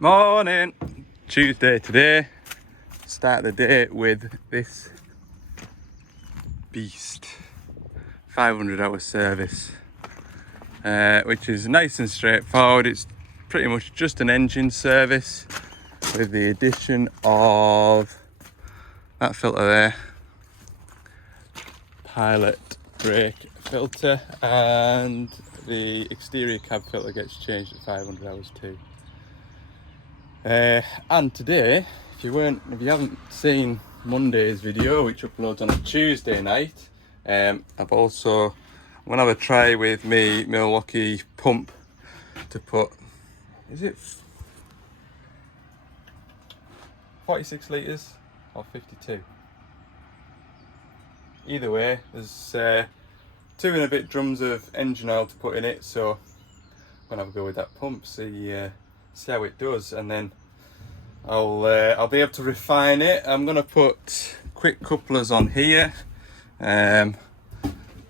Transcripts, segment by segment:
Morning! Tuesday today. Start the day with this beast. 500-hour service, which is nice and straightforward. It's pretty much just an engine service with the addition of that filter there, pilot brake filter, and the exterior cab filter gets changed at 500 hours too. And today, if you haven't seen Monday's video, which uploads on a Tuesday night, I'm gonna have a try with me Milwaukee pump to put, is it 46 litres or 52? Either way, there's 2 and a bit drums of engine oil to put in it, so I'm gonna have a go with that pump, see how it does, and then I'll be able to refine it. I'm gonna put quick couplers on here. Like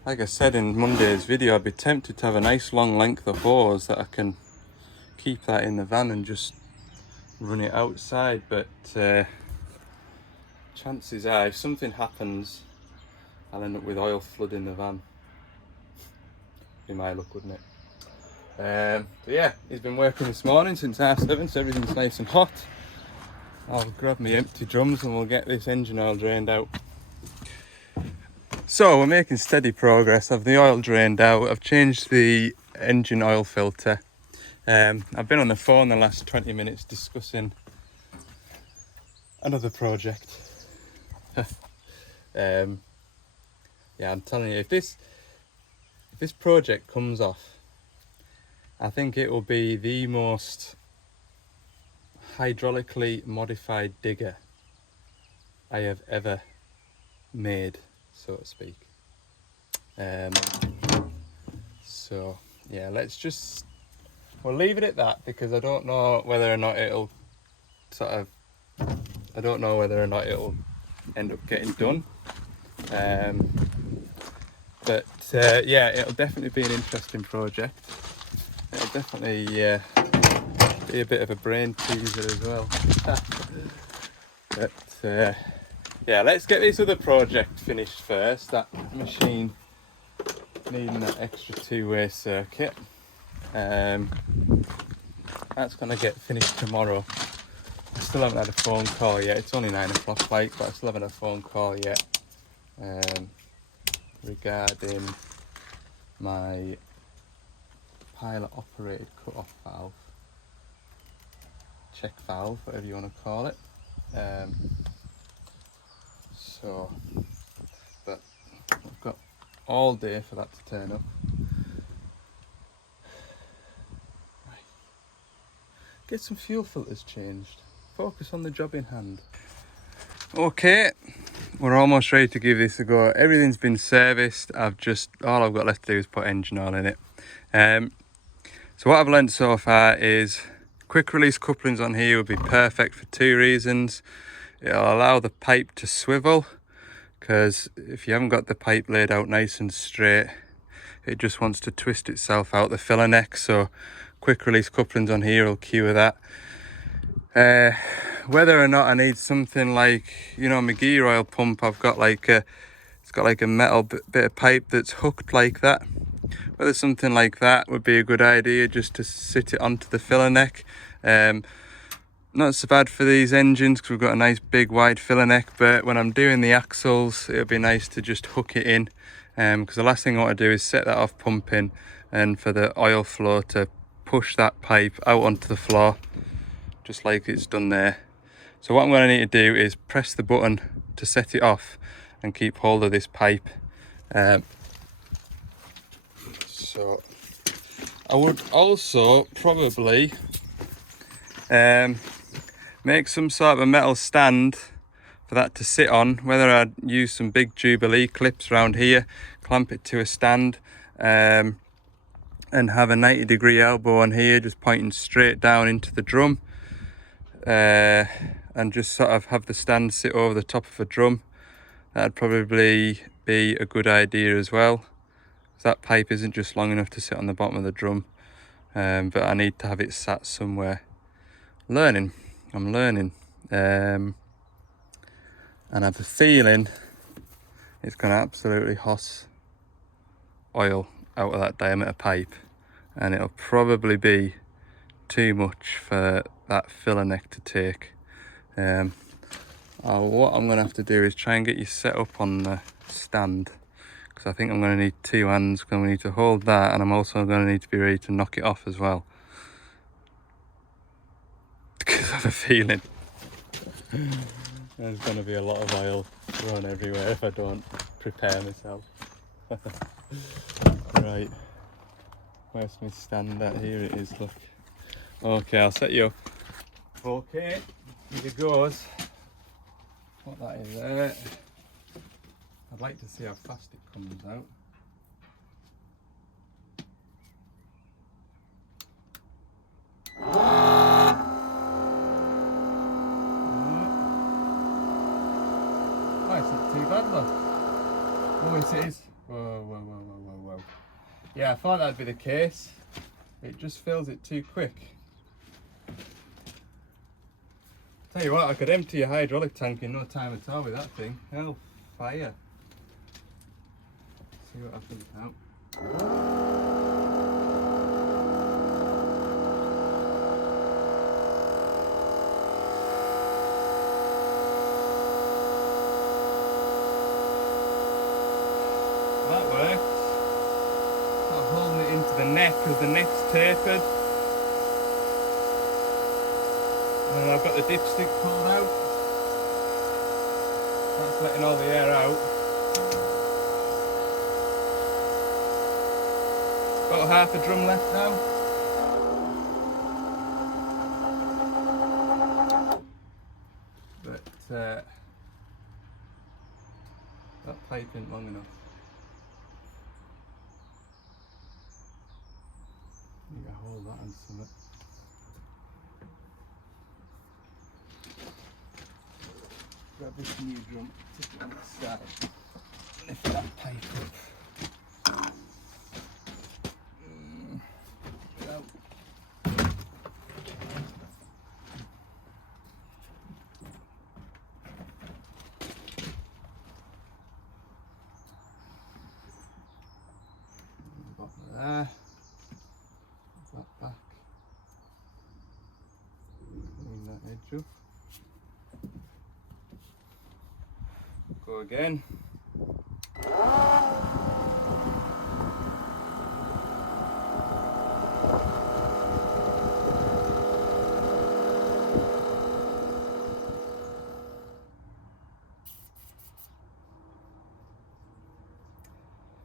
I said in Monday's video, I'd be tempted to have a nice long length of hose that I can keep that in the van and just run it outside, but chances are if something happens I'll end up with oil flooding the van. Be my luck, wouldn't it? So yeah, he's been working this morning since 7:30, so everything's nice and hot. I'll grab my empty drums and we'll get this engine oil drained out. So we're making steady progress. I've the oil drained out, I've changed the engine oil filter. I've been on the phone the last 20 minutes discussing another project. Yeah, I'm telling you, if this project comes off, I think it will be the most hydraulically modified digger I have ever made, so to speak. So yeah, we'll leave it at that, because I don't know whether or not it'll end up getting done. But yeah, it'll definitely be an interesting project. It'll definitely be a bit of a brain teaser as well. But yeah, let's get this other project finished first. That machine needing that extra two-way circuit. That's going to get finished tomorrow. I still haven't had a phone call yet. It's only 9 o'clock, but I still haven't had a phone call yet regarding my pilot operated cut-off valve, check valve, whatever you want to call it. But I've got all day for that to turn up. Right. Get some fuel filters changed. Focus on the job in hand. Okay, we're almost ready to give this a go. Everything's been serviced. All I've got left to do is put engine oil in it. So what I've learnt so far is quick release couplings on here would be perfect for 2 reasons. It'll allow the pipe to swivel, because if you haven't got the pipe laid out nice and straight, it just wants to twist itself out the filler neck. So quick release couplings on here will cure that. Whether or not I need something like, my gear oil pump, it's got like a metal bit of pipe that's hooked like that. Whether something like that would be a good idea, just to sit it onto the filler neck. Not so bad for these engines because we've got a nice big wide filler neck, but when I'm doing the axles, it would be nice to just hook it in, because the last thing I want to do is set that off pumping and for the oil flow to push that pipe out onto the floor, just like it's done there. So what I'm going to need to do is press the button to set it off and keep hold of this pipe. So I would also probably make some sort of a metal stand for that to sit on, whether I'd use some big Jubilee clips around here, clamp it to a stand, and have a 90-degree elbow on here just pointing straight down into the drum, and just sort of have the stand sit over the top of a drum. That'd probably be a good idea as well. That pipe isn't just long enough to sit on the bottom of the drum, but I need to have it sat somewhere learning. I'm learning. And I have a feeling it's going to absolutely hose oil out of that diameter pipe, and it'll probably be too much for that filler neck to take. What I'm going to have to do is try and get you set up on the stand, because I think I'm going to need two hands. I'm going to need to hold that, and I'm also going to need to be ready to knock it off as well, because I have a feeling there's going to be a lot of oil thrown everywhere if I don't prepare myself. Right, where's my stand at? Here it is, look. Okay, I'll set you up. Okay, here it goes. What that is there. I'd like to see how fast it comes out. Oh, it's not too bad, look. Oh, yes it is. Whoa, whoa, whoa, whoa, whoa, whoa. Yeah, I thought that'd be the case. It just fills it too quick. Tell you what, I could empty a hydraulic tank in no time at all with that thing. Hell, fire. See what happens now. That works. I'm holding it into the neck because the neck's tapered. And then I've got the dipstick pulled out. That's letting all the air out. About half a drum left now. But that pipe isn't long enough. You gotta hold that on something. Grab this new drum, stick it on the side, lift that pipe up. Out. Bottom of there. That back. Clean that edge up. Go again.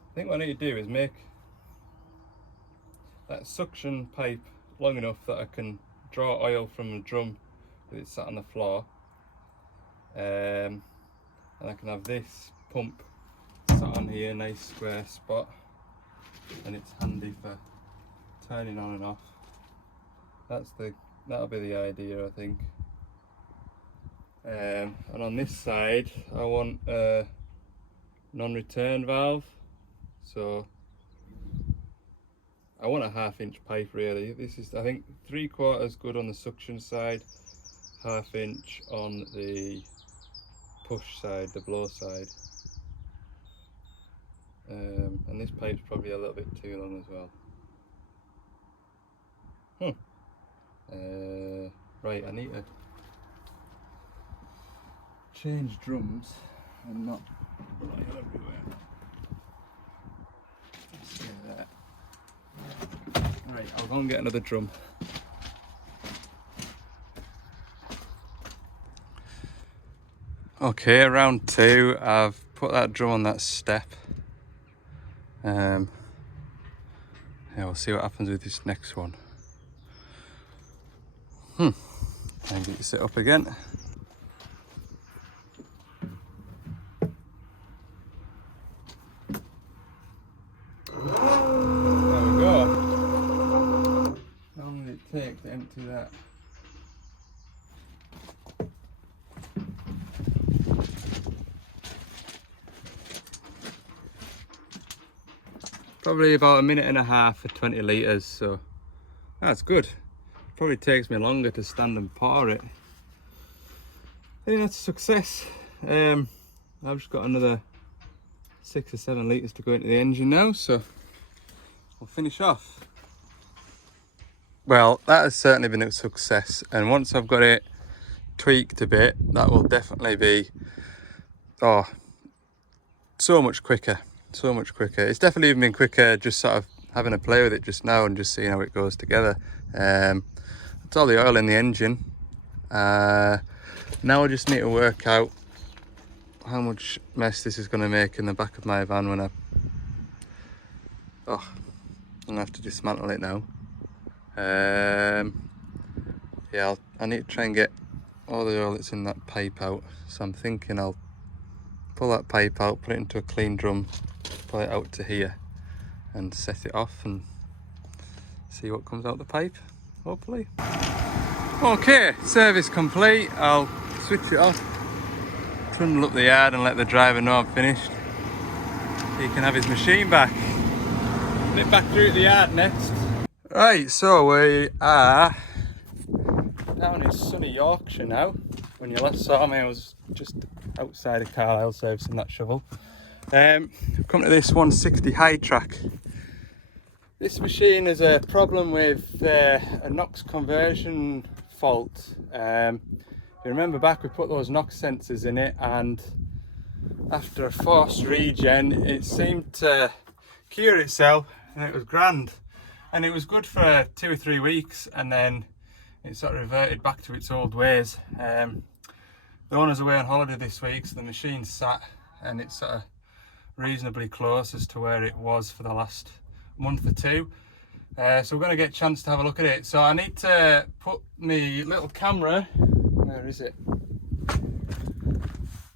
I think what I need to do is make that suction pipe long enough that I can draw oil from the drum that it's sat on the floor, and I can have this pump sat on here, nice square spot, and it's handy for turning on and off. That'll be the idea, I think. And on this side I want a non-return valve, so I want a 1/2 inch pipe really. This is, I think, 3/4 good on the suction side, 1/2 inch on the push side, the blow side. And this pipe's probably a little bit too long as well. Right, I need to change drums and not oil everywhere. See that. Right, I'll go and get another drum. Okay, round 2, I've put that drum on that step. Yeah, we'll see what happens with this next one. And get you set up again. There we go. How long did it take to empty that? Probably about 1.5 minutes for 20 litres, so that's good. Probably takes me longer to stand and pour it. I think that's a success. I've just got another 6 or 7 litres to go into the engine now, so I'll finish off. Well, that has certainly been a success, and once I've got it tweaked a bit, that will definitely be so much quicker. It's definitely even been quicker just sort of having a play with it just now and just seeing how it goes together. It's all the oil in the engine. Now I just need to work out how much mess this is going to make in the back of my van when I'm gonna have to dismantle it now. Yeah, I need to try and get all the oil that's in that pipe out, so I'm thinking I'll pull that pipe out, put it into a clean drum, pull it out to here and set it off and see what comes out the pipe, hopefully. Okay, service complete. I'll switch it off, trundle up the yard and let the driver know I'm finished. He can have his machine back. Nip back through the yard next. Right, so we are down in sunny Yorkshire now. When you last saw me, I was just outside of Carlisle servicing that shovel. Come to this 160 high track. This machine has a problem with a NOx conversion fault. If you remember back, we put those NOx sensors in it, and after a forced regen, it seemed to cure itself, and it was grand. And it was good for 2 or 3 weeks, and then it sort of reverted back to its old ways. The owner's away on holiday this week, so the machine's sat, and it's sort of reasonably close as to where it was for the last month or two. So we're going to get a chance to have a look at it. So I need to put my little camera, where is it?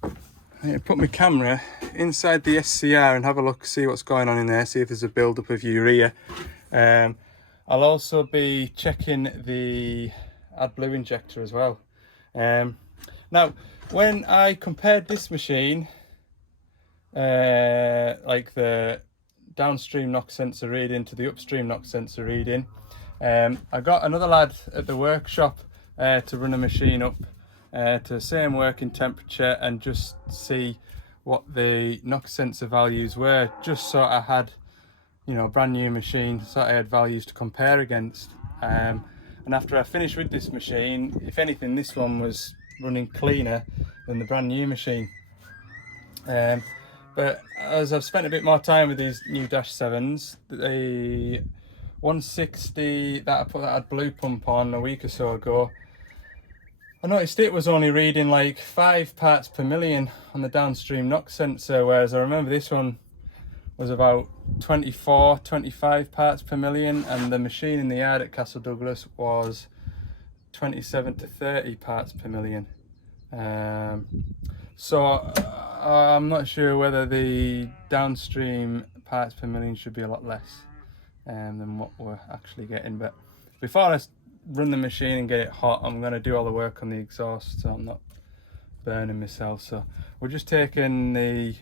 I need to put my camera inside the SCR and have a look, see what's going on in there, see if there's a build-up of urea. I'll also be checking the AdBlue injector as well. Now, when I compared this machine, like the downstream NOx sensor reading to the upstream NOx sensor reading, I got another lad at the workshop to run a machine up to the same working temperature and just see what the NOx sensor values were, just so I had, you know, a brand new machine, so I had values to compare against. And after I finished with this machine, if anything, this one was running cleaner than the brand new machine. But as I've spent a bit more time with these new Dash 7s, the 160 that I put that AdBlue pump on a week or so ago, I noticed it was only reading like 5 parts per million on the downstream NOx sensor, whereas I remember this one was about 24, 25 parts per million, and the machine in the yard at Castle Douglas was 27 to 30 parts per million. So I'm not sure whether the downstream parts per million should be a lot less than what we're actually getting. But before I run the machine and get it hot, I'm going to do all the work on the exhaust so I'm not burning myself. So we're just taking the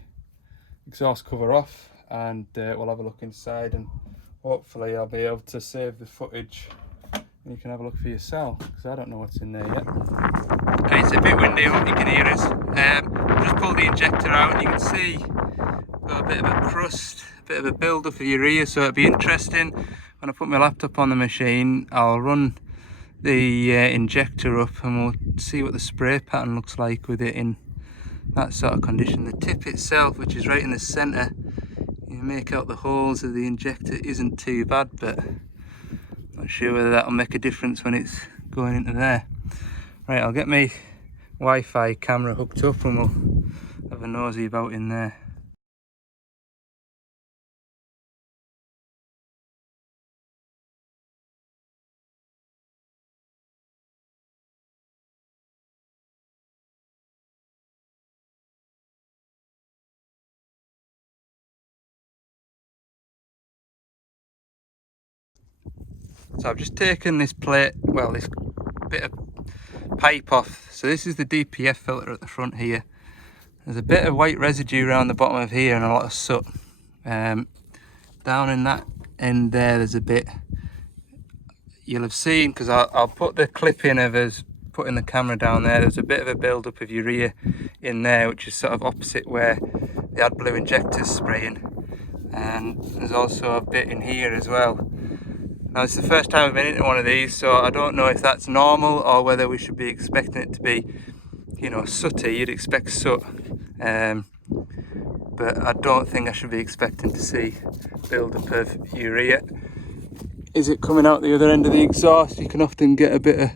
exhaust cover off, and we'll have a look inside, and hopefully I'll be able to save the footage and you can have a look for yourself, because I don't know what's in there yet. Okay, it's a bit windy, I hope you can hear us. Just pulled the injector out and you can see got a bit of a crust, a bit of a build up of urea, so it'll be interesting when I put my laptop on the machine. I'll run the injector up and we'll see what the spray pattern looks like with it in that sort of condition. The tip itself, which is right in the centre, you make out the holes of the injector, isn't too bad, but not sure whether that'll make a difference when it's going into there. Right, I'll get my Wi-Fi camera hooked up and we'll have a nosy about in there. So I've just taken this plate, well, this bit of pipe off. So this is the DPF filter at the front here. There's a bit of white residue around the bottom of here and a lot of soot. Down in that end there's a bit. you'll have seen, because I'll put the clip in of us putting the camera down there, there's a bit of a build-up of urea in there, which is sort of opposite where the AdBlue injector's spraying. And there's also a bit in here as well. Now it's the first time I've been into one of these, so I don't know if that's normal or whether we should be expecting it to be, you know, sooty. You'd expect soot, but I don't think I should be expecting to see build-up of urea. Is it coming out the other end of the exhaust? You can often get a bit of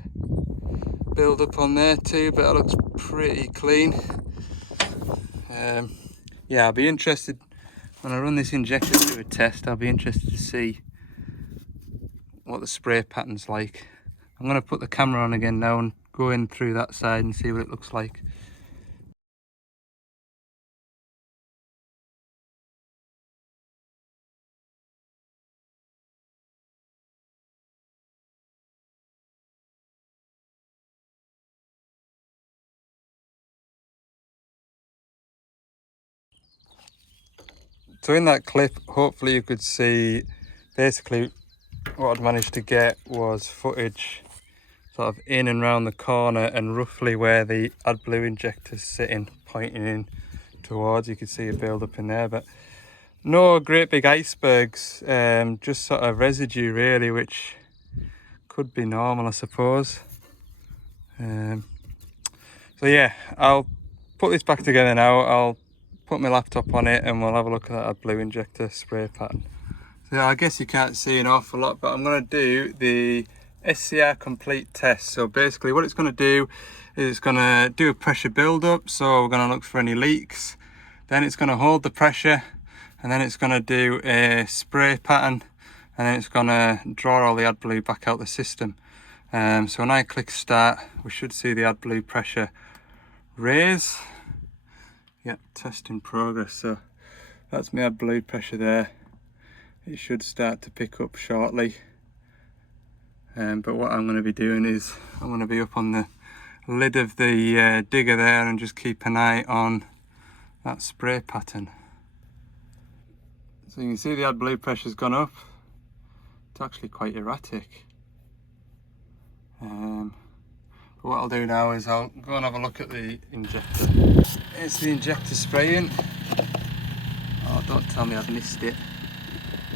build-up on there too, but it looks pretty clean. Yeah, I'll be interested when I run this injector through a test. I'll be interested to see what the spray pattern's like. I'm going to put the camera on again now and go in through that side and see what it looks like. So in that clip, hopefully you could see basically what I'd managed to get was footage sort of in and round the corner and roughly where the AdBlue injector's sitting, pointing in towards. You could see a build up in there, but no great big icebergs, just sort of residue really, which could be normal, I suppose. So yeah, I'll put this back together now. I'll put my laptop on it and we'll have a look at that AdBlue injector spray pattern. So yeah, I guess you can't see an awful lot, but I'm going to do the SCR complete test. So basically what it's going to do is it's going to do a pressure build up. So we're going to look for any leaks. Then it's going to hold the pressure, and then it's going to do a spray pattern, and then it's going to draw all the AdBlue back out the system. So when I click start, we should see the AdBlue pressure raise. Yeah, test in progress. So that's my AdBlue pressure there. It should start to pick up shortly. But what I'm going to be doing is I'm going to be up on the lid of the digger there and just keep an eye on that spray pattern. So you can see the AdBlue pressure's gone up. It's actually quite erratic. But what I'll do now is I'll go and have a look at the injector. Here's the injector spraying. Oh, don't tell me I've missed it.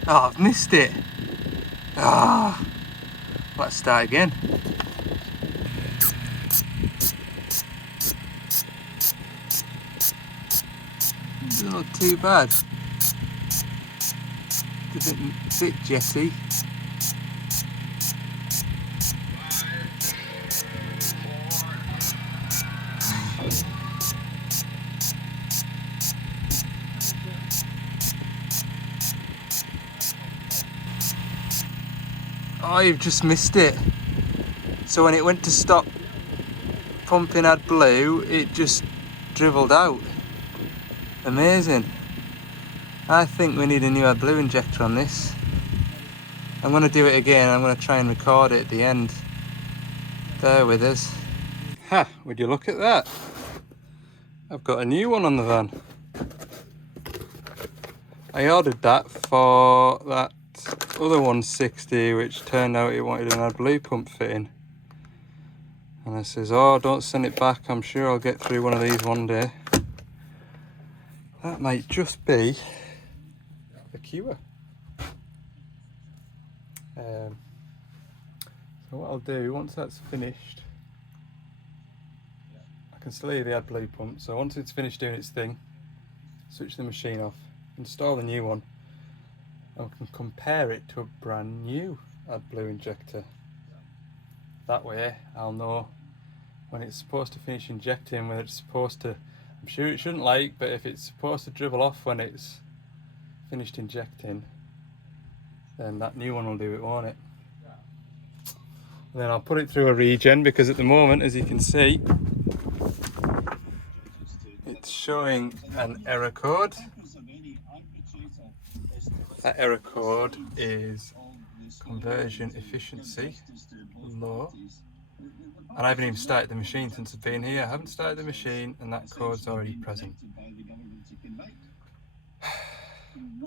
Oh, I've missed it. Ah, oh, let's start again. Doesn't look too bad. It's a bit jetty. Oh, you've just missed it. So when it went to stop pumping AdBlue, it just dribbled out. Amazing. I think we need a new AdBlue injector on this. I'm going to do it again. I'm going to try and record it at the end. Bear with us. Ha! Would you look at that? I've got a new one on the van. I ordered that for that other 160, which turned out it wanted an AdBlue pump fitting. And I says, oh, don't send it back. I'm sure I'll get through one of these one day. That might just be the cure. So what I'll do, once that's finished, I can still hear the AdBlue pump. So once it's finished doing its thing, switch the machine off, install the new one, and we can compare it to a brand new AdBlue injector. That way I'll know when it's supposed to finish injecting, whether it's supposed to, I'm sure it shouldn't like, but if it's supposed to dribble off when it's finished injecting, then that new one will do it, won't it? And then I'll put it through a regen, because at the moment, as you can see, it's showing an error code. That error code is conversion efficiency low. And I haven't even started the machine since I've been here. I haven't started the machine and that code's already present.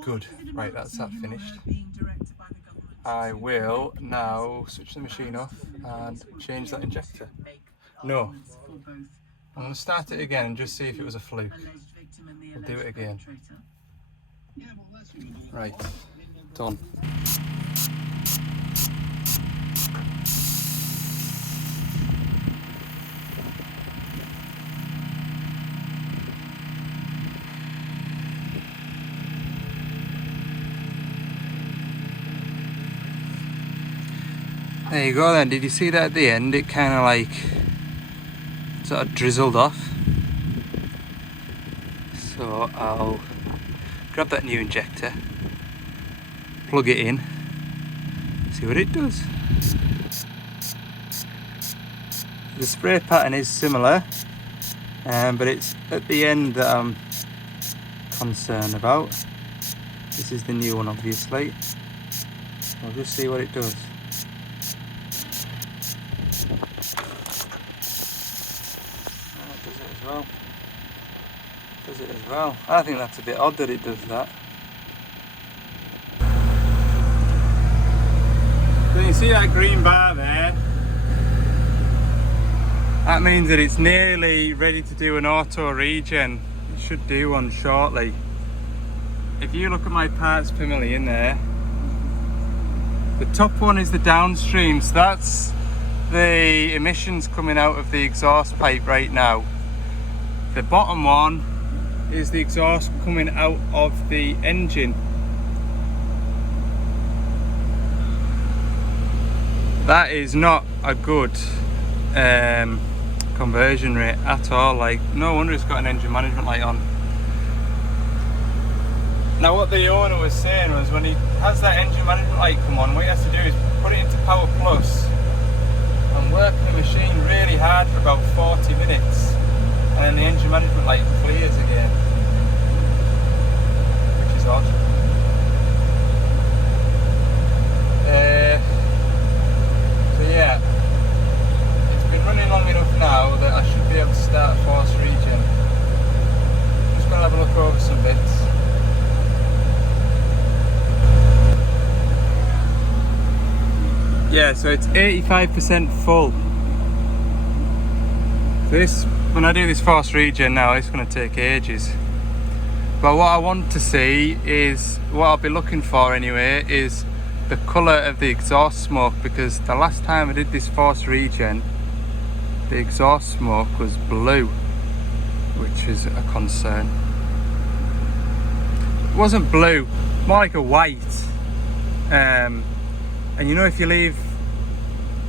Good. Right, that's that finished. I will now switch the machine off and change that injector. No, I'm going to start it again and just see if it was a fluke. We'll do it again. Right, done. There you go then, did you see that at the end? It kind of like sort of drizzled off. So I'll grab that new injector, plug it in, see what it does. The spray pattern is similar, but it's at the end that I'm concerned about. This is the new one obviously. I'll just see what it does. Does it as well? I think that's a bit odd that it does that. So you see that green bar there? That means that it's nearly ready to do an auto regen. It should do one shortly. If you look at my parts per million there, the top one is the downstream, so that's the emissions coming out of the exhaust pipe right now. The bottom one is the exhaust coming out of the engine. That is not a good conversion rate at all. Like, no wonder it's got an engine management light on. Now what the owner was saying was when he has that engine management light come on, what he has to do is put it into power plus and work the machine really hard for about 40 minutes, and then the engine management light clears again, which is odd. So yeah, it's been running long enough now that I should be able to start force regen. Just going to have a look over some bits. Yeah, so it's 85% full. This, when I do this force regen now, it's going to take ages. But what I want to see is, what I'll be looking for anyway, is the colour of the exhaust smoke, because the last time I did this force regen, the exhaust smoke was blue, which is a concern. It wasn't blue, more like a white. And you know, if you leave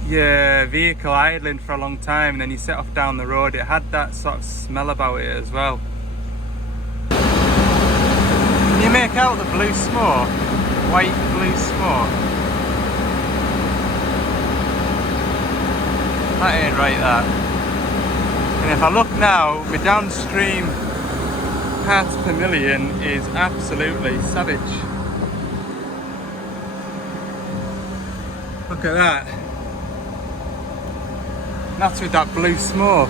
your vehicle idling for a long time and then you set off down the road, it had that sort of smell about it as well. Can you make out the blue smoke? White blue smoke? That ain't right, that. And if I look now, my downstream parts per million is absolutely savage. Look at that. And that's with that blue smoke.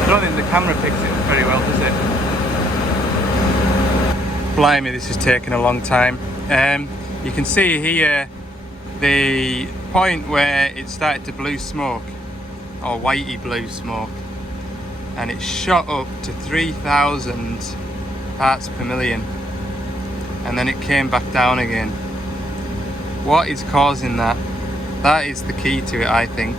I don't think the camera picks it up very well, does it? Blimey, this is taking a long time. You can see here the point where it started to blue smoke, or whitey blue smoke, and it shot up to 3,000 parts per million, and then it came back down again. What is causing that? That is the key to it, I think.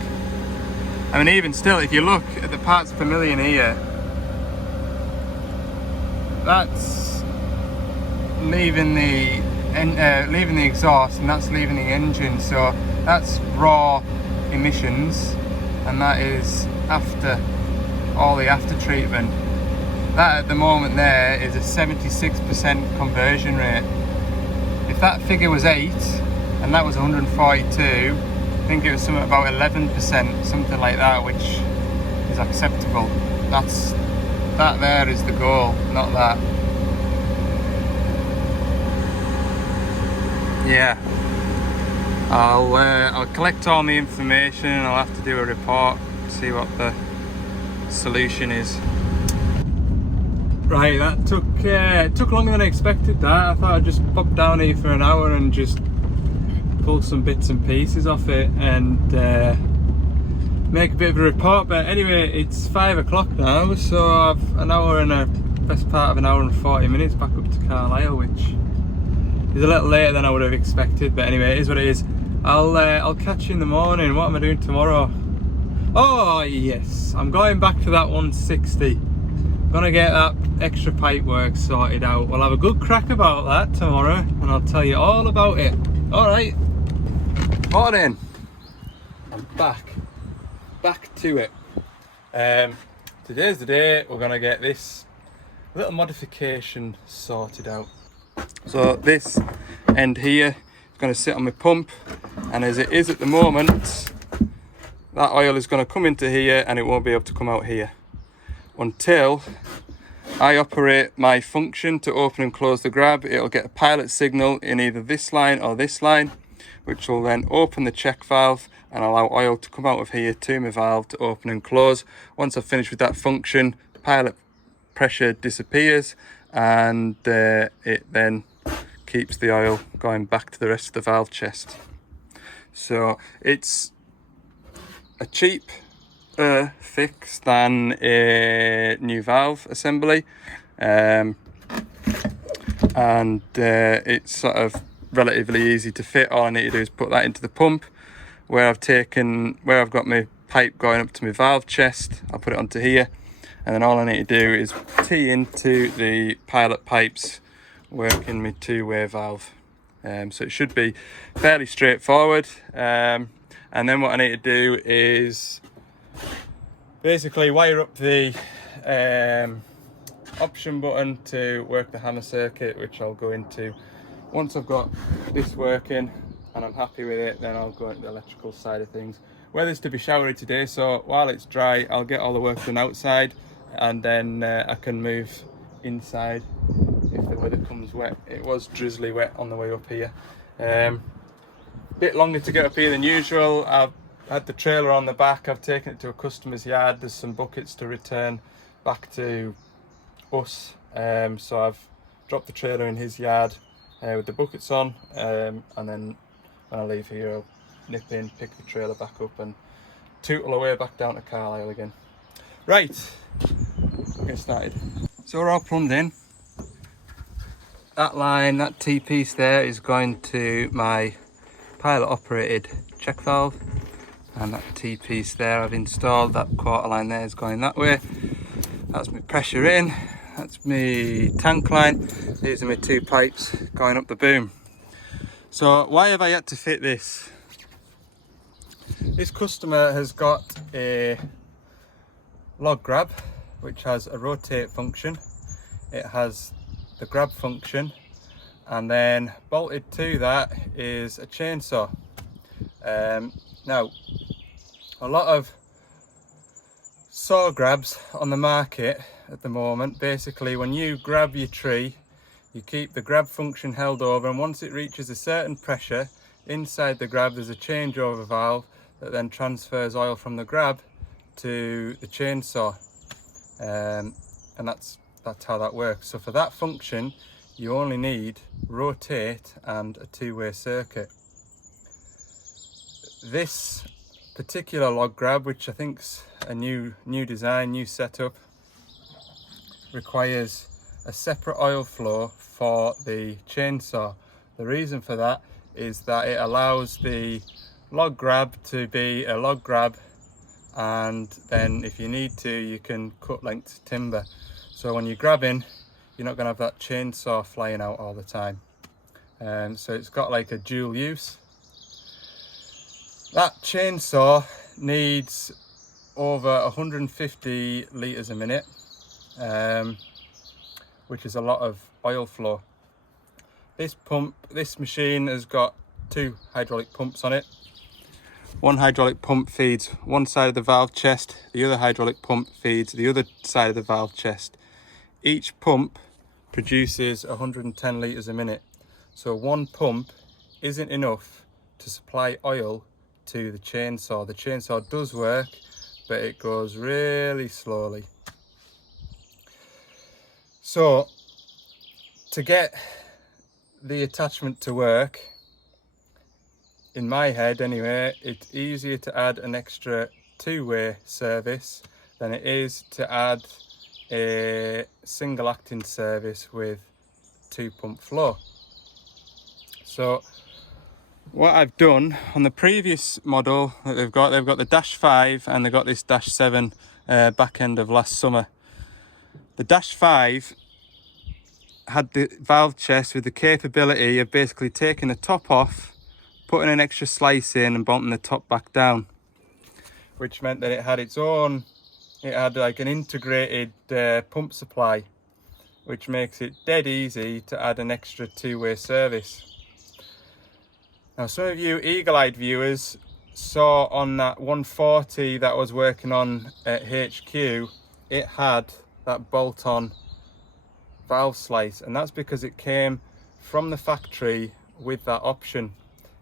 I mean, even still, if you look at the parts per million here, that's leaving the exhaust, and that's leaving the engine, so that's raw emissions, and that is after all the after treatment. That at the moment there is a 76% conversion rate. If that figure was 8 and that was 142, I think it was something about 11%, something like that, which is acceptable. That there is the goal, not that. Yeah. I'll collect all the information and I'll have to do a report, see what the solution is. Right, that took longer than I expected. That I thought I'd just pop down here for an hour and just pull some bits and pieces off it and make a bit of a report. But anyway, it's 5 o'clock now, so I've an hour and a best part of an hour and 40 minutes back up to Carlisle, which is a little later than I would have expected. But anyway, it is what it is. I'll catch you in the morning. What am I doing tomorrow? Oh yes, I'm going back to that 160. Gonna get that extra pipe work sorted out. We'll have a good crack about that tomorrow and I'll tell you all about it. Alright, morning. I'm back to it. Today's the day we're gonna get this little modification sorted out. So this end here is going to sit on my pump, and as it is at the moment, that oil is going to come into here and it won't be able to come out here until I operate my function to open and close the grab. It'll get a pilot signal in either this line or this line, which will then open the check valve and allow oil to come out of here to my valve to open and close. Once I've finished with that function, the pilot pressure disappears and it then keeps the oil going back to the rest of the valve chest. So it's a cheap fix than a new valve assembly, and it's sort of relatively easy to fit. All I need to do is put that into the pump where I've got my pipe going up to my valve chest. I'll put it onto here, and then all I need to do is tee into the pilot pipes working my two-way valve. So it should be fairly straightforward. And then what I need to do is basically wire up the option button to work the hammer circuit, which I'll go into once I've got this working and I'm happy with it. Then I'll go into the electrical side of things. Weather's to be showery today, so while it's dry I'll get all the work done outside, and then I can move inside if the weather comes wet. It was drizzly wet on the way up here. Bit longer to get up here than usual. I've had the trailer on the back, I've taken it to a customer's yard. There's some buckets to return back to us, so I've dropped the trailer in his yard with the buckets on, and then when I leave here I'll nip in, pick the trailer back up and tootle away back down to Carlisle again. Right, we'll get started. So we're all plumbed in. That line, that T-piece there is going to my pilot operated check valve, and that T-piece there I've installed, that quarter line there is going that way. That's my pressure in, that's my tank line. These are my two pipes going up the boom. So why have I had to fit this? This customer has got a log grab which has a rotate function. It has the grab function, and then bolted to that is a chainsaw. Now, a lot of saw grabs on the market at the moment, basically when you grab your tree, you keep the grab function held over, and once it reaches a certain pressure inside the grab there's a changeover valve that then transfers oil from the grab to the chainsaw, and that's how that works. So for that function you only need rotate and a two-way circuit. This particular log grab, which I think's a new design, new setup, requires a separate oil flow for the chainsaw. The reason for that is that it allows the log grab to be a log grab, and then if you need to you can cut lengths of timber. So when you're grabbing, you're not going to have that chainsaw flying out all the time. So it's got like a dual use. That chainsaw needs over 150 litres a minute, which is a lot of oil flow. This machine has got two hydraulic pumps on it. One hydraulic pump feeds one side of the valve chest, the other hydraulic pump feeds the other side of the valve chest. Each pump produces 110 litres a minute, so one pump isn't enough to supply oil to the chainsaw. The chainsaw does work, but it goes really slowly. So to get the attachment to work, in my head anyway, it's easier to add an extra two-way service than it is to add a single acting service with 2-pump flow. So what I've done on the previous model that they've got the Dash 5 and they've got this Dash 7 back end of last summer. The Dash 5 had the valve chest with the capability of basically taking the top off, putting an extra slice in and bolting the top back down, which meant that it had its own, it had like an integrated pump supply, which makes it dead easy to add an extra two-way service. Now some of you eagle-eyed viewers saw on that 140 that I was working on at HQ, it had that bolt-on valve slice, and that's because it came from the factory with that option.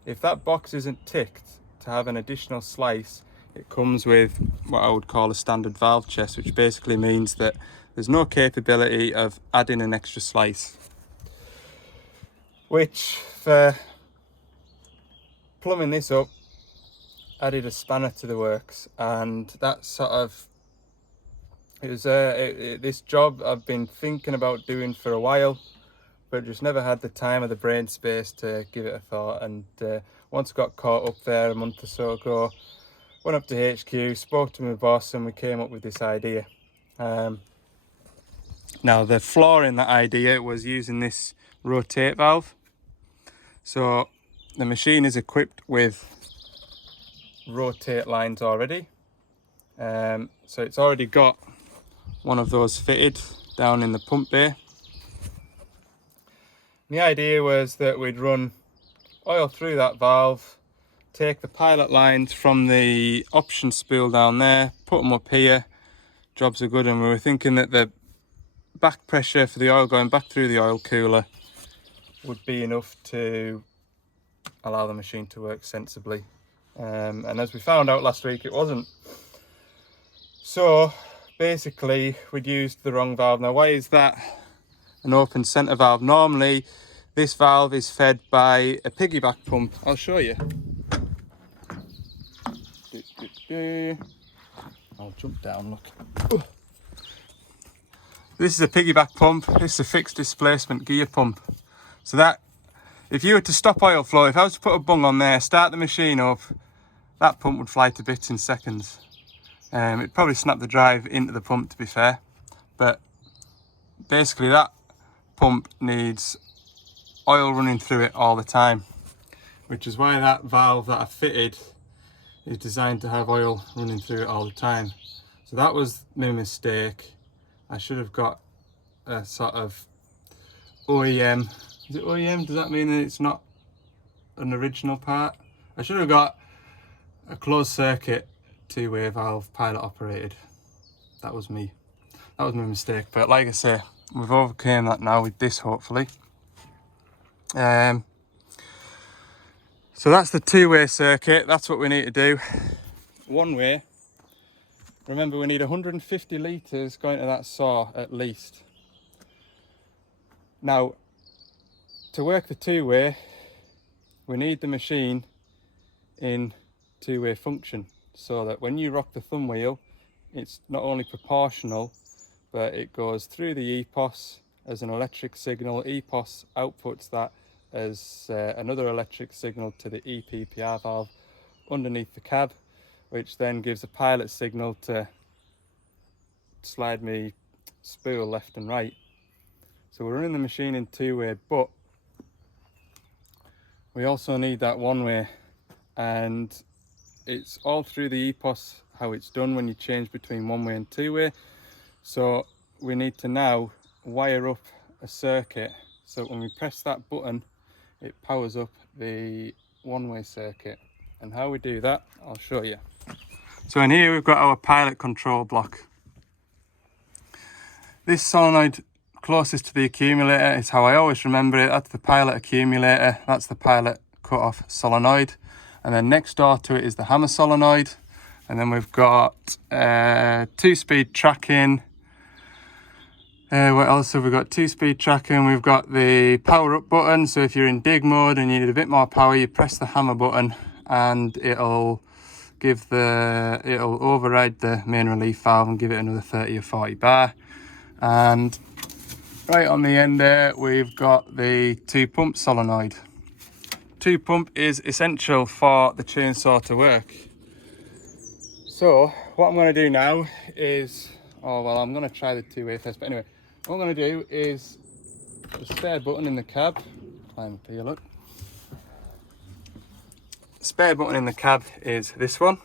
If that box isn't ticked to have an additional slice, it comes with what I would call a standard valve chest, which basically means that there's no capability of adding an extra slice. Which, for plumbing this up, added a spanner to the works, and that sort of, it was this job I've been thinking about doing for a while, but just never had the time or the brain space to give it a thought. And once I got caught up there a month or so ago, went up to HQ, spoke to my boss, and we came up with this idea. Now the flaw in that idea was using this rotate valve. So the machine is equipped with rotate lines already. So it's already got one of those fitted down in the pump bay. The idea was that we'd run oil through that valve, take the pilot lines from the option spool down there, put them up here, jobs are good. And we were thinking that the back pressure for the oil going back through the oil cooler would be enough to allow the machine to work sensibly. And as we found out last week, it wasn't. So basically we'd used the wrong valve. Now why is that an open centre valve? Normally this valve is fed by a piggyback pump. I'll show you. I'll jump down, look. This is a piggyback pump. This is a fixed displacement gear pump. So that, if you were to stop oil flow, if I was to put a bung on there, start the machine up, that pump would fly to bits in seconds. It'd probably snap the drive into the pump, to be fair. But basically that pump needs oil running through it all the time, which is why that valve that I fitted is designed to have oil running through it all the time. So that was my mistake. I should have got a sort of OEM. Is it OEM? Does that mean that it's not an original part? I should have got a closed circuit two-way valve, pilot operated. That was me. That was my mistake. But like I say, we've overcame that now with this, hopefully. So that's the two-way circuit. That's what we need to do. One way, remember we need 150 litres going to that saw at least. Now, to work the two-way, we need the machine in two-way function, so that when you rock the thumb wheel, it's not only proportional, but it goes through the EPOS as an electric signal. EPOS outputs that as another electric signal to the EPPR valve underneath the cab, which then gives a pilot signal to slide me spool left and right. So we're running the machine in two-way, but we also need that one-way, and it's all through the EPOS how it's done when you change between one-way and two-way. So we need to now wire up a circuit so when we press that button it powers up the one-way circuit. And how we do that, I'll show you. So in here we've got our pilot control block. This solenoid closest to the accumulator is how I always remember it. That's the pilot accumulator, that's the pilot cut-off solenoid. And then next door to it is the hammer solenoid. And then we've got 2-speed tracking. What else have we got? 2-speed tracking. We've got the power up button. So if you're in dig mode and you need a bit more power, you press the hammer button and it'll override the main relief valve and give it another 30 or 40 bar. And right on the end there, we've got the 2-pump solenoid. 2-pump is essential for the chainsaw to work. So what I'm going to do now is, I'm going to try the 2-way first, but anyway, what I'm going to do is the spare button in the cab. Climb up here, look. The spare button in the cab is this one.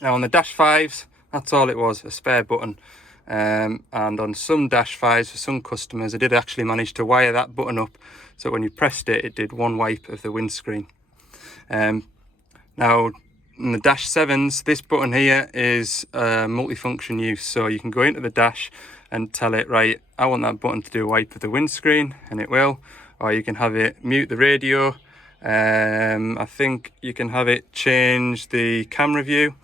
Now on the Dash 5s, that's all it was, a spare button. And on some Dash 5s for some customers, I did actually manage to wire that button up so when you pressed it, it did one wipe of the windscreen. Now in the Dash 7s, this button here is multifunction use, so you can go into the dash and tell it, right, I want that button to do a wipe of the windscreen, and it will. Or you can have it mute the radio. I think you can have it change the camera view.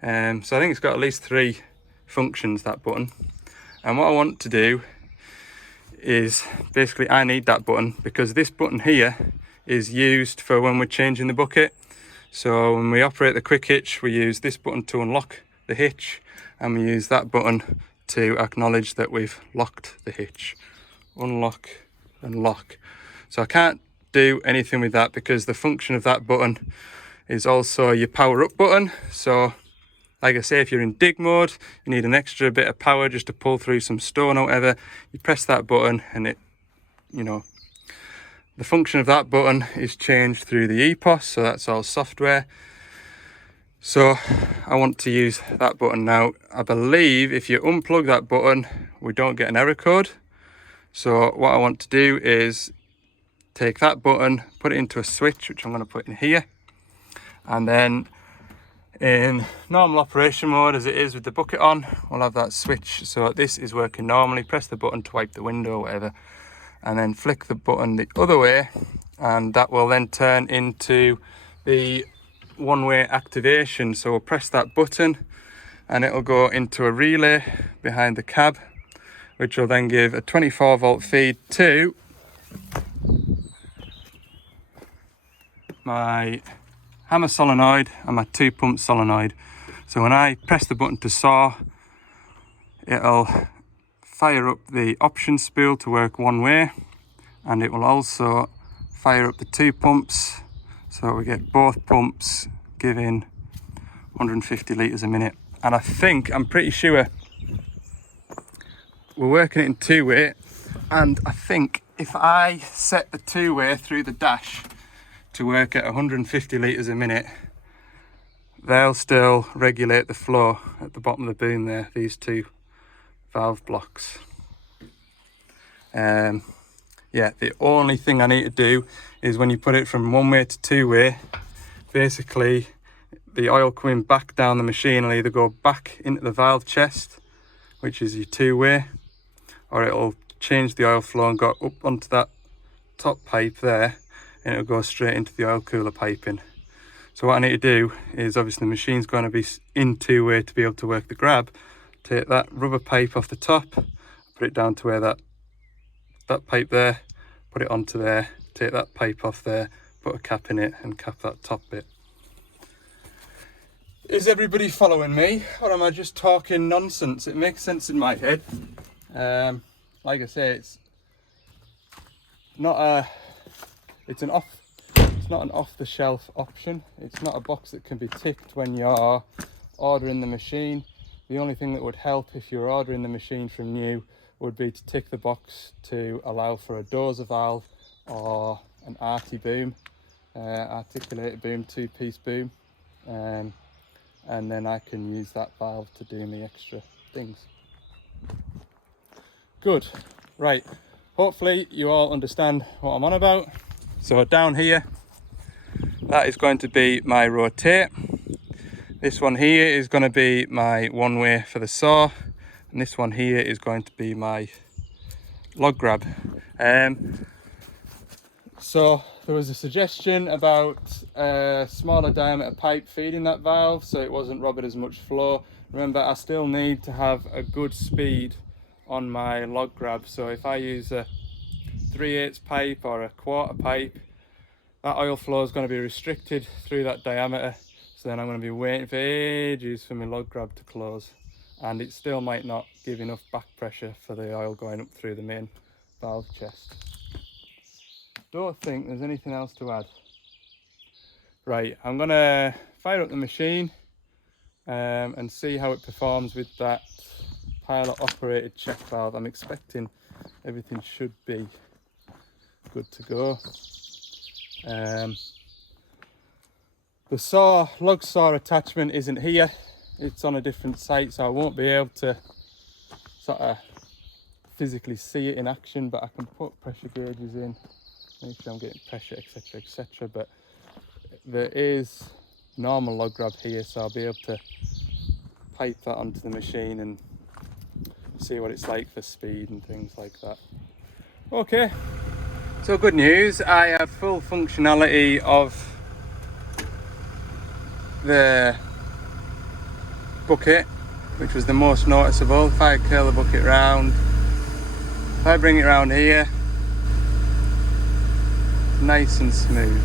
So I think it's got at least 3 functions, that button. And what I want to do is, basically I need that button because this button here is used for when we're changing the bucket. So when we operate the quick hitch, we use this button to unlock the hitch, and we use that button to acknowledge that we've locked the hitch. Unlock and lock. So I can't do anything with that because the function of that button is also your power up button. So like I say, if you're in dig mode, you need an extra bit of power just to pull through some stone or whatever, you press that button and it, the function of that button is changed through the EPOS, so that's all software. So I want to use that button now. I believe if you unplug that button, we don't get an error code. So what I want to do is take that button, put it into a switch, which I'm going to put in here. And then in normal operation mode, as it is with the bucket on, we'll have that switch. So this is working normally. Press the button to wipe the window or whatever, and then flick the button the other way, and that will then turn into the one-way activation. So we'll press that button and it'll go into a relay behind the cab, which will then give a 24-volt feed to my hammer solenoid and my 2-pump solenoid. So when I press the button to saw, it'll fire up the option spool to work one way, and it will also fire up the 2 pumps, so we get both pumps giving 150 litres a minute. And I'm pretty sure we're working it in 2-way, and I think if I set the 2-way through the dash to work at 150 litres a minute, they'll still regulate the flow at the bottom of the boom there, these 2 valve blocks. Yeah, the only thing I need to do is when you put it from 1-way to 2-way, basically the oil coming back down the machine will either go back into the valve chest, which is your 2-way, or it'll change the oil flow and go up onto that top pipe there, and it'll go straight into the oil cooler piping. So what I need to do is, obviously the machine's going to be in 2-way to be able to work the grab. Take that rubber pipe off the top, put it down to where that pipe there, put it onto there, take that pipe off there, put a cap in it and cap that top bit. Is everybody following me, or am I just talking nonsense? It makes sense in my head. Like I say, it's not an off-the-shelf option. It's not a box that can be ticked when you're ordering the machine. The only thing that would help if you're ordering the machine from new would be to tick the box to allow for a dozer valve or an arty boom, articulated boom, 2-piece boom, and then I can use that valve to do me extra things. Good, right, hopefully you all understand what I'm on about. So down here, that is going to be my rotate. This one here is going to be my 1-way for the saw, and this one here is going to be my log grab. So there was a suggestion about a smaller diameter pipe feeding that valve so it wasn't robbing as much flow. Remember, I still need to have a good speed on my log grab, so if I use a 3/8 pipe or a quarter pipe, that oil flow is going to be restricted through that diameter, so then I'm going to be waiting for ages for my log grab to close, and it still might not give enough back pressure for the oil going up through the main valve chest. Don't think there's anything else to add. Right, I'm going to fire up the machine and see how it performs with that pilot operated check valve. I'm expecting everything should be good to go. The log saw attachment isn't here, it's on a different site, so I won't be able to sort of physically see it in action, but I can put pressure gauges in, make sure I'm getting pressure, etc, etc. But there is normal log grab here, so I'll be able to pipe that onto the machine and see what it's like for speed and things like that. Okay, so good news, I have full functionality of the bucket, which was the most noticeable. If I curl the bucket round, if I bring it around here, it's nice and smooth.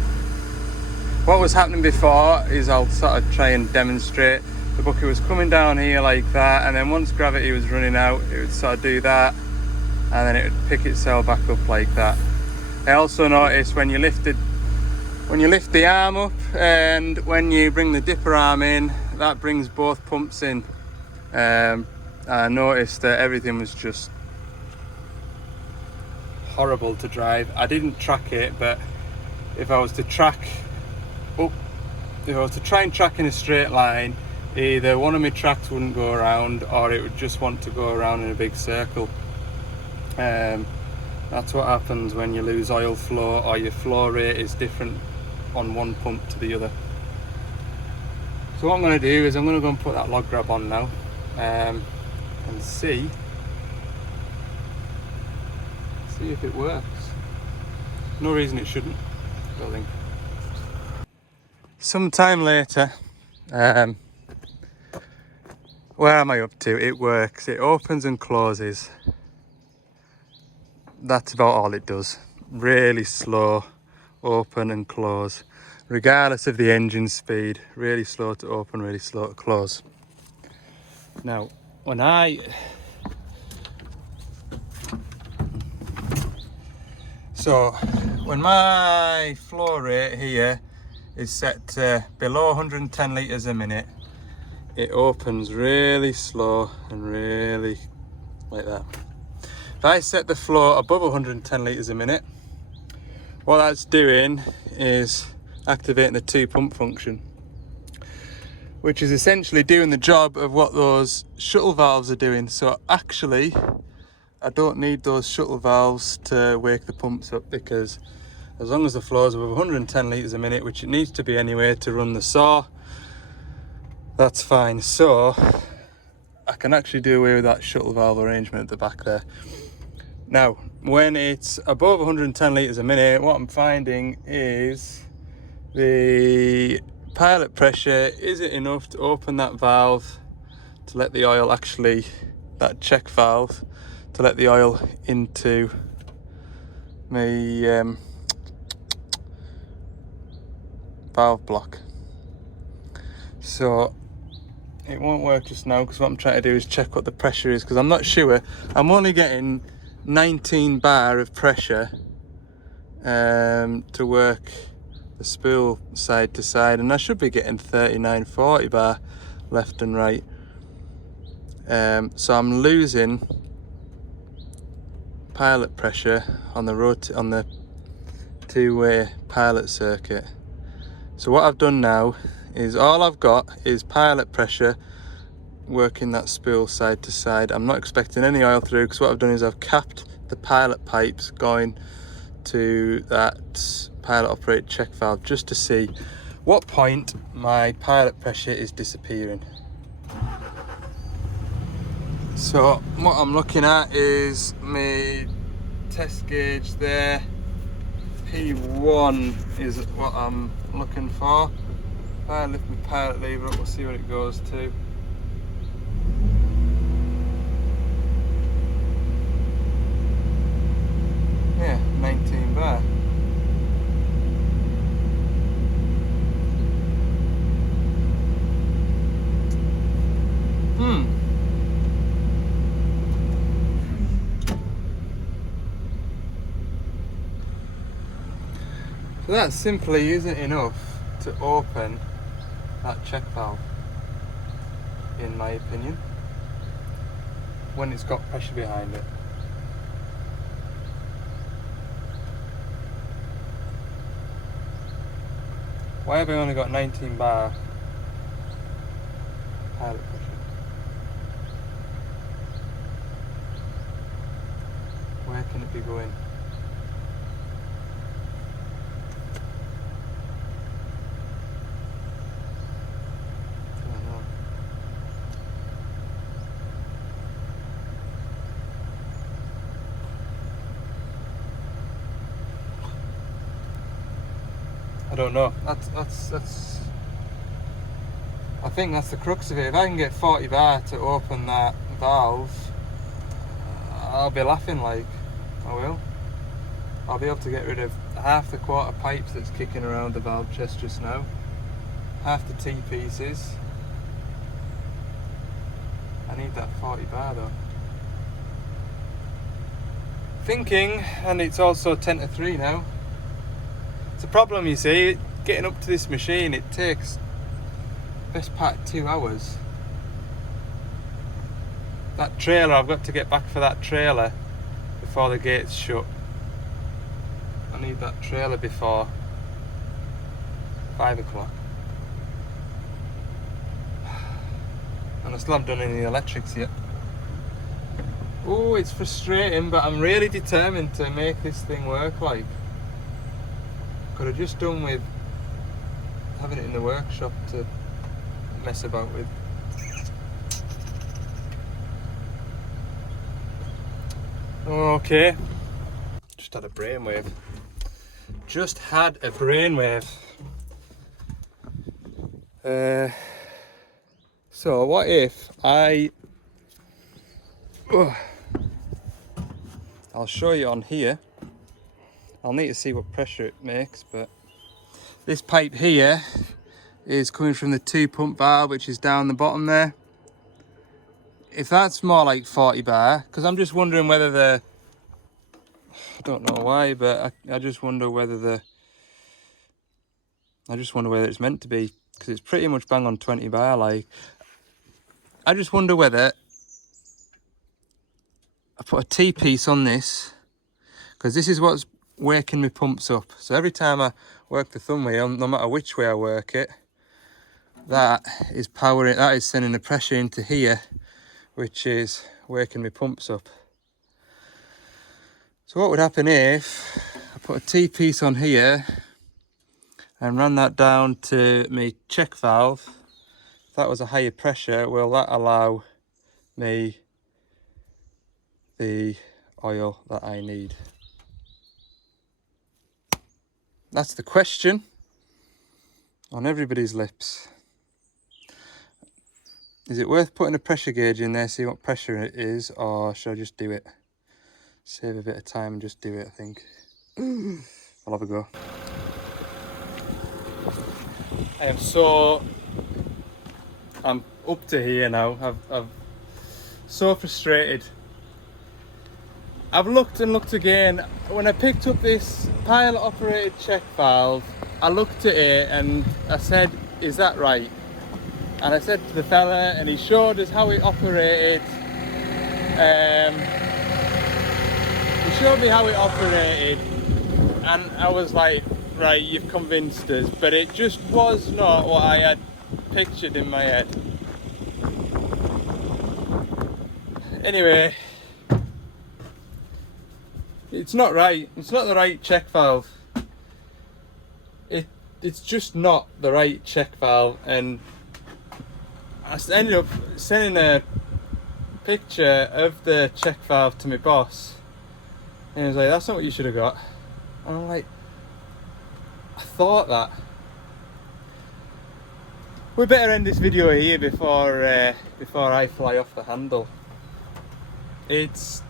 What was happening before is, I'll sort of try and demonstrate. The bucket was coming down here like that, and then once gravity was running out, it would sort of do that, and then it would pick itself back up like that. I also noticed when you lift the arm up and when you bring the dipper arm in, that brings both pumps in. I noticed that everything was just horrible to drive. I didn't track it, but if I was to try and track in a straight line, either one of my tracks wouldn't go around or it would just want to go around in a big circle. That's what happens when you lose oil flow or your flow rate is different on one pump to the other. So what I'm going to do is I'm going to go and put that log grab on now and see if it works. No reason it shouldn't, I don't think. Some time later, where am I up to? It works. It opens and closes. That's about all it does. Really slow open and close, regardless of the engine speed. Really slow to open, really slow to close. Now, when my flow rate here is set to below 110 litres a minute, it opens really slow and really like that. If I set the flow above 110 litres a minute, what that's doing is activating the two pump function, which is essentially doing the job of what those shuttle valves are doing. So actually, I don't need those shuttle valves to wake the pumps up, because as long as the flow is above 110 litres a minute, which it needs to be anyway to run the saw, that's fine. So I can actually do away with that shuttle valve arrangement at the back there. Now, when it's above 110 litres a minute, what I'm finding is the pilot pressure isn't enough to open that valve to let the oil actually, that check valve, to let the oil into my valve block. So it won't work just now, because what I'm trying to do is check what the pressure is, because I'm not sure. I'm only getting 19 bar of pressure to work the spool side to side, and I should be getting 39-40 bar left and right. So I'm losing pilot pressure on the two-way pilot circuit. So what I've done now is all I've got is pilot pressure working that spool side to side. I'm not expecting any oil through, because what I've done is I've capped the pilot pipes going to that pilot operated check valve, just to see what point my pilot pressure is disappearing. So what I'm looking at is my test gauge there, P1 is what I'm looking for. If I lift my pilot lever up, we'll see what it goes to. Yeah, 19 bar. So that simply isn't enough to open that check valve, in my opinion, when it's got pressure behind it. Why have I only got 19 bar pilot pressure? Where can it be going? I don't know. That's. I think that's the crux of it. If I can get 40 bar to open that valve, I'll be laughing like. I will. I'll be able to get rid of half the quarter pipes that's kicking around the valve chest just now, half the T-pieces. I need that 40 bar though. Thinking, and it's also 10 to 3 now. It's a problem, you see, getting up to this machine, it takes best part of 2 hours. That trailer, I've got to get back for that trailer before the gate's shut. I need that trailer before 5 o'clock. And I still haven't done any electrics yet. Oh, it's frustrating, but I'm really determined to make this thing work like. Could have just done with having it in the workshop to mess about with. Okay, just had a brainwave. Just had a brainwave. So what if I'll show you on here. I'll need to see what pressure it makes, but this pipe here is coming from the 2 pump valve, which is down the bottom there. If that's more like 40 bar, because I'm just wondering whether I don't know why, but I just wonder whether it's meant to be, because it's pretty much bang on 20 bar. Like, I just wonder whether I put a T-piece on this, because this is what's waking my pumps up. So every time I work the thumb wheel, no matter which way I work it, that is powering, that is sending the pressure into here, which is waking my pumps up. So what would happen if I put a T-piece on here and ran that down to my check valve? If that was a higher pressure, will that allow me the oil that I need? That's the question on everybody's lips. Is it worth putting a pressure gauge in there, see what pressure it is, or should I just do it? Save a bit of time and just do it, I think. I'll have a go. I'm up to here now. I've so frustrated. I've looked and looked again. When I picked up this pilot operated check valve, I looked at it and I said, is that right? And I said to the fella, and he showed us how it operated. He showed me how it operated, and I was like, right, you've convinced us. But it just was not what I had pictured in my head. Anyway, it's not right. It's not the right check valve. It's just not the right check valve, and I ended up sending a picture of the check valve to my boss, and he was like, that's not what you should have got. And I'm like, I thought that we better end this video here before I fly off the handle. It's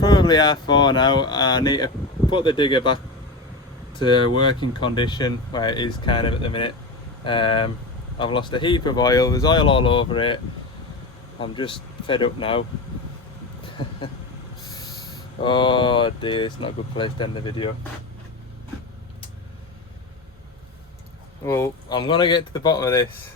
probably 4:30 now. I need to put the digger back to working condition where it is kind of at the minute. I've lost a heap of oil, there's oil all over it. I'm just fed up now. Oh dear, it's not a good place to end the video. Well, I'm gonna get to the bottom of this.